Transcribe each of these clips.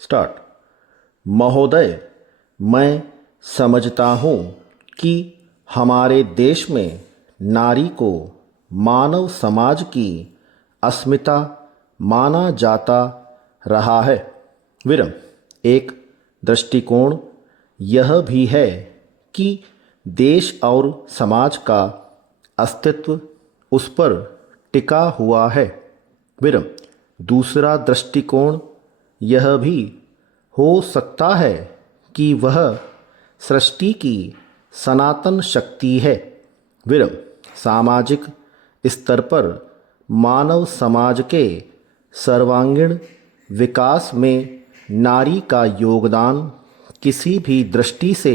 Start. महोदय, मैं समझता हूँ कि हमारे देश में नारी को मानव समाज की अस्मिता माना जाता रहा है। विरम। एक दृष्टिकोण यह भी है कि देश और समाज का अस्तित्व उस पर टिका हुआ है। विरम। दूसरा दृष्टिकोण यह भी हो सकता है कि वह सृष्टि की सनातन शक्ति है। विरम। सामाजिक स्तर पर मानव समाज के सर्वांगीण विकास में नारी का योगदान किसी भी दृष्टि से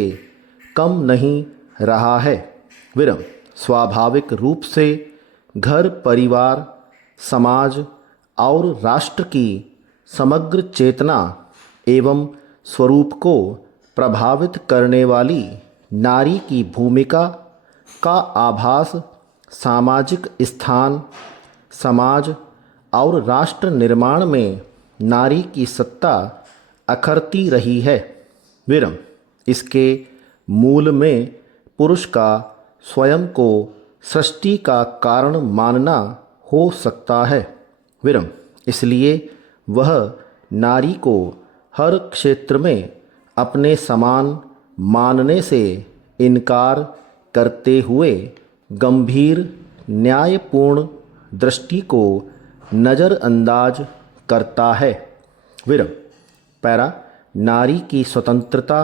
कम नहीं रहा है। विरम। स्वाभाविक रूप से घर, परिवार, समाज और राष्ट्र की समग्र चेतना एवं स्वरूप को प्रभावित करने वाली नारी की भूमिका का आभास सामाजिक स्थान, समाज और राष्ट्र निर्माण में नारी की सत्ता अखरती रही है। विरम। इसके मूल में पुरुष का स्वयं को सृष्टि का कारण मानना हो सकता है। विरम। इसलिए वह नारी को हर क्षेत्र में अपने समान मानने से इनकार करते हुए गंभीर न्यायपूर्ण दृष्टि को नज़रअंदाज करता है। विरम। पैरा। नारी की स्वतंत्रता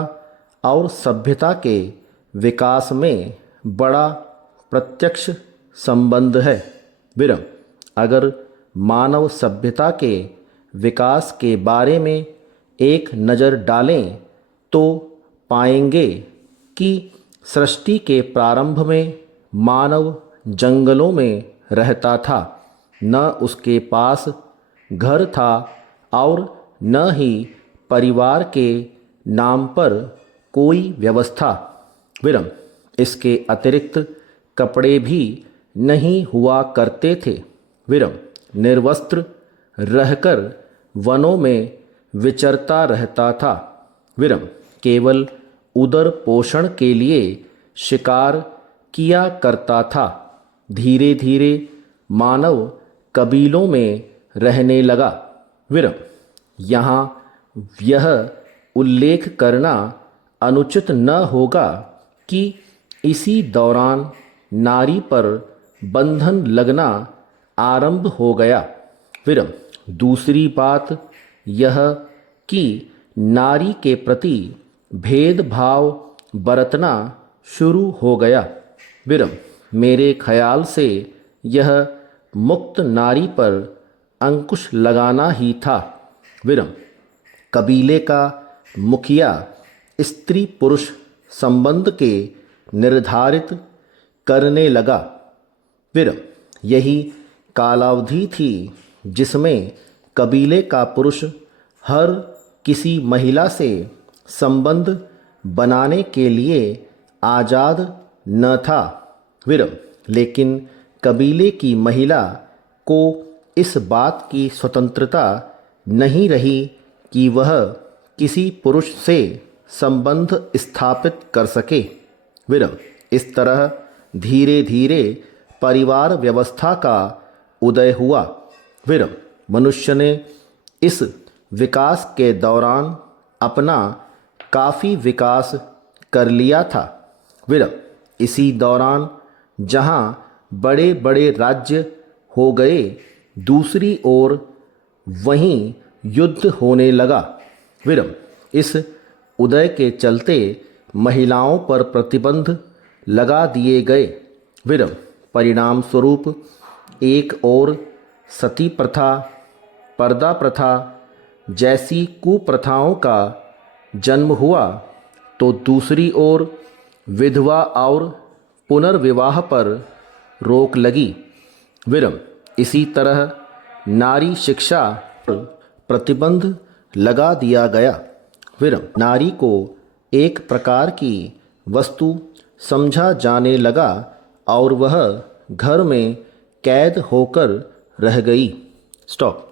और सभ्यता के विकास में बड़ा प्रत्यक्ष संबंध है। विरम। अगर मानव सभ्यता के विकास के बारे में एक नज़र डालें तो पाएंगे कि सृष्टि के प्रारंभ में मानव जंगलों में रहता था, न उसके पास घर था और न ही परिवार के नाम पर कोई व्यवस्था। विरम। इसके अतिरिक्त कपड़े भी नहीं हुआ करते थे। विरम। निर्वस्त्र रहकर वनों में विचरता रहता था। विरम। केवल उदर पोषण के लिए शिकार किया करता था। धीरे धीरे मानव कबीलों में रहने लगा। विरम। यहाँ यह उल्लेख करना अनुचित न होगा कि इसी दौरान नारी पर बंधन लगना आरंभ हो गया। विरम। दूसरी बात यह कि नारी के प्रति भेदभाव बरतना शुरू हो गया। विरम। मेरे ख्याल से यह मुक्त नारी पर अंकुश लगाना ही था। विरम। कबीले का मुखिया स्त्री पुरुष संबंध के निर्धारित करने लगा। विरम। यही कालावधि थी जिसमें कबीले का पुरुष हर किसी महिला से संबंध बनाने के लिए आज़ाद न था। विरम। लेकिन कबीले की महिला को इस बात की स्वतंत्रता नहीं रही कि वह किसी पुरुष से संबंध स्थापित कर सके। विरम। इस तरह धीरे धीरे परिवार व्यवस्था का उदय हुआ। विरम। मनुष्य ने इस विकास के दौरान अपना काफ़ी विकास कर लिया था। विरम। इसी दौरान जहाँ बड़े बड़े राज्य हो गए, दूसरी ओर वहीं युद्ध होने लगा। विरम। इस उदय के चलते महिलाओं पर प्रतिबंध लगा दिए गए। विरम। परिणाम स्वरूप एक और सती प्रथा, पर्दा प्रथा जैसी कुप्रथाओं का जन्म हुआ तो दूसरी ओर विधवा और पुनर्विवाह पर रोक लगी। विरम। इसी तरह नारी शिक्षा पर प्रतिबंध लगा दिया गया। विरम। नारी को एक प्रकार की वस्तु समझा जाने लगा और वह घर में कैद होकर रह गई। स्टॉप।